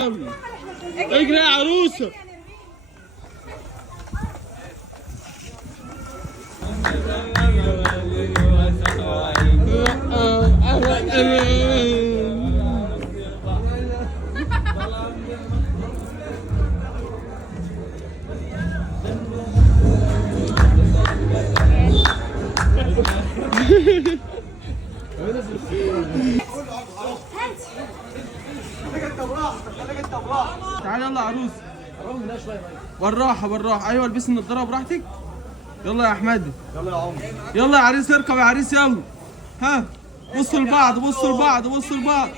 اجري يا عروسه. تعالى يلا يا عروس. بالراحه بالراحه. ايوه البسي النضاره براحتك. يلا يا احمد. يلا يا عمر. يلا يا عريس اركب يا عريس يلا. ها بصوا لبعض بصوا لبعض بصوا لبعض.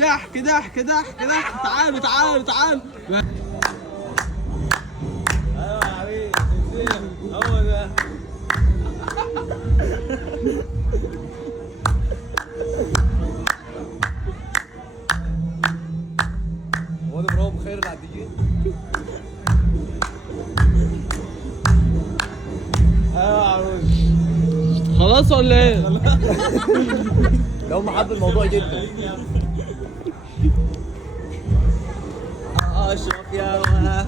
ضحك ضحك ضحك ضحك. تعالوا تعالوا تعالوا. ايوه يا حبيبي هو ده. هو ده برافو خير العديين. ايوه يا عروس. خلاص ولا ايه؟ ده هم حبوا الموضوع جدا. اشرف يا وهاب.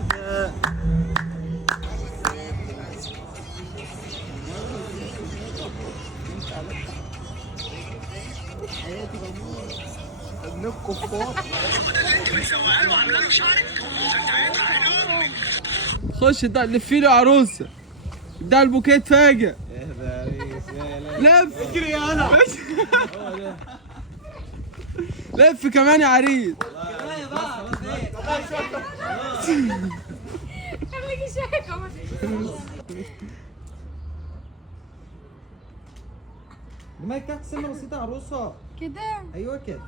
ابن الكفار. خش ده لفي له يا عروسه. ده البوكيه اتفاجئ. لف. اجري يا انا. لف كمان يا عريس. دماغك تحت سنه بسيطه يا عروسه. كده ايوه كده.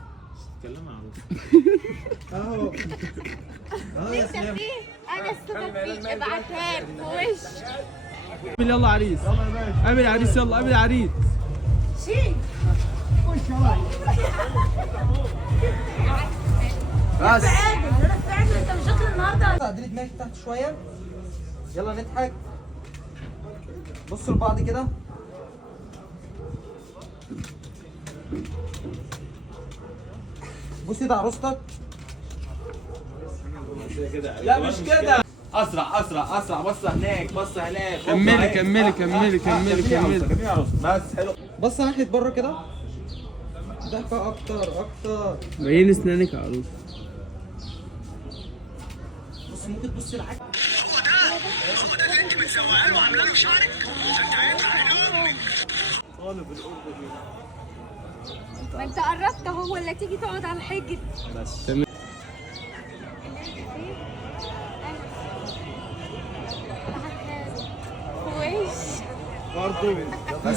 اتكلم يا عروسه. اهو. لسه فيه انا السبب فيه. ابعتها لي في وش. قابل يلا عريس. قابل يا عريس يلا قابل يا عريس. شيل بس. انا فعلا انت مش شاطر النهارده. عدلي دماغك تحت شويه. يلا نضحك. بصوا لبعض كده. بصي ده عروستك. لا مش كده. اسرع اسرع اسرع. بص هناك بص هناك. كملي كملي كملي كملي كملي. بس حلو. بص ناحيه بره كده. ضحكه اكتر اكتر. باين اسنانك يا عروس. بص ممكن تبص لحاجه. هو ده اللي انت بتسوقها له وعامله له شعرك؟ ما انت قربت اهو ولا تيجي تقعد على الحجر. بس تمام. وش برضه بس.